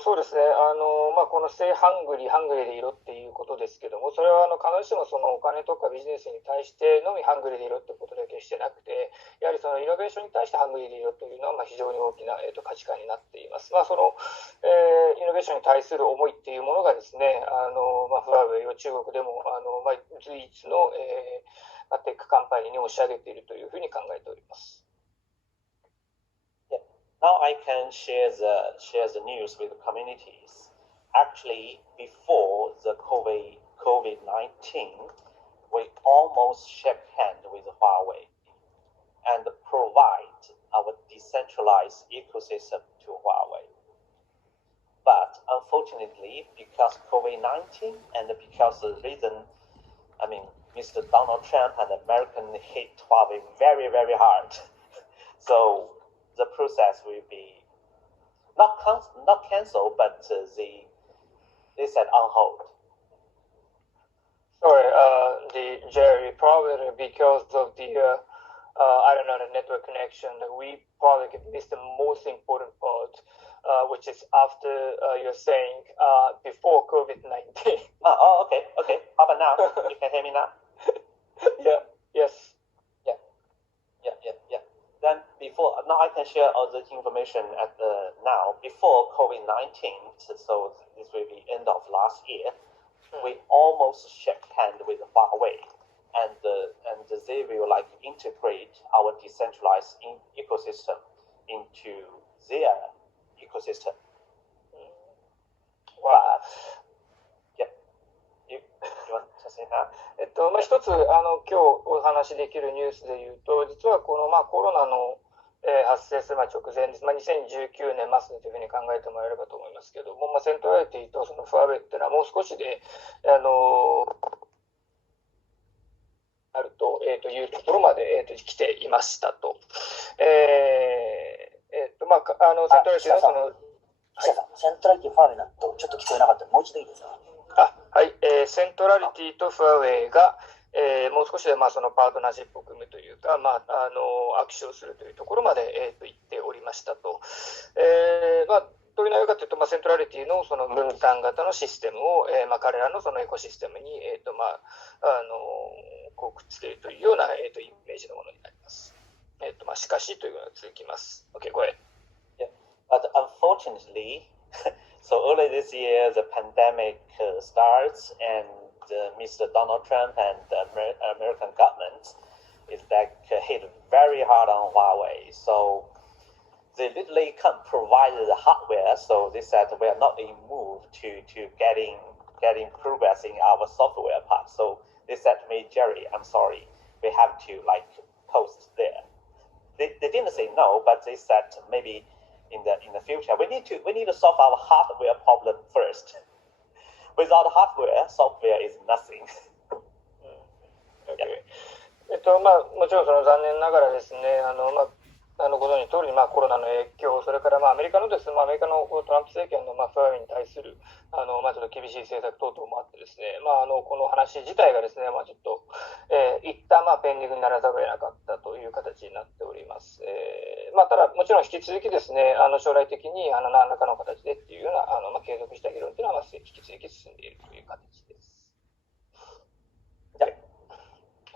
そうですね。このStay Hungry、ハングリーでいろっていうことですけども、それは必ずしもそのお金とかビジネスに対してのみハングリーでいろってことだけしてなくて、やはりそのイノベーションに対してハングリーでいろというのは非常に大きな、価値観になっています。その、イノベーションに対する思いっていうものがですね、フラウェイを中国でも随一の、テックカンパニーに押し上げているというふうに考えております。Now I can share the news with the communities. Actually, before the COVID-19, we almost shook hands with Huawei and provide our decentralized ecosystem to Huawei. But unfortunately, because COVID-19 and because of the reason, Mr. Donald Trump and American hit Huawei very, very hard. So the process will be not canceled, but they said on hold. Sorry, Jerry, probably because of the the network connection, we probably missed the most important part, which is after you're saying before COVID-19. Okay. How about now? You can hear me now? Yes. Then now I can share all the information now. Before COVID-19, so this will be end of last year, we almost shook hands with Huawei, and they will integrate our decentralized ecosystem into their ecosystem. Wow. You want to say that? 一つ今日お話しできるニュースでいうと、実はこのコロナの発生する直前です。2019年末というふうに考えてもらえればと思いますけども、セントラリティとそのファーウェイっていうのはもう少しであると、いうところまで、来ていましたと。セントラリティのそのセントラリティファーウェイだとちょっと聞こえなかったので、もう一度いいですか？はい、セントラリティとファーウェイが、もう少しでそのパートナーシップを組むというか、握手をするというところまで、言っておりましたと。どういう内容かというと、セントラリティのその分担型のシステムを、彼らのそのエコシステムに、こうくっつけるというような、イメージのものになります。しかしというのが続きます。OK, go ahead. Yeah, but unfortunately, so early this year, the pandemic starts, and Mr. Donald Trump and the American government is hit very hard on Huawei. So they literally can't provide the hardware. So they said we are not in move to getting progress in our software part. So they said to me, Jerry, I'm sorry, we have to post there. They didn't say no, but they said maybe in the future we need to solve our hardware problem first. Without hardware, software is nothing. Okay. もちろんその残念ながらですね、ご存知の通りに、コロナの影響、それからアメリカのですね、アメリカのトランプ政権のファーウェイに対するちょっと厳しい政策等々もあってですね、この話自体がですね、ちょっと、一旦ペンディングにならざるを得なかったという形になっております。ただもちろん引き続きですね、将来的に何らかの形でっていうような、継続した議論というのは引き続き進んでいるという形です。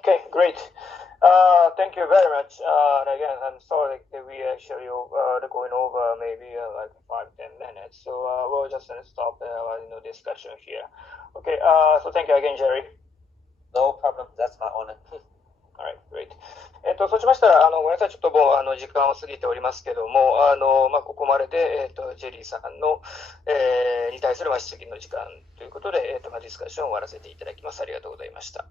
Okay, great. Thank you very much. And again, I'm sorry that we actually going over maybe 5-10 minutes. So we'll just stop discussion here. Okay. So thank you again, Jerry. No problem. That's my honor. Alright, great. そうしましたらごめんなさい、ちょっともう時間を過ぎておりますけども、ここまででジェリーさんのに対する質疑の時間ということでディスカッションを終わらせていただきます。ありがとうございました。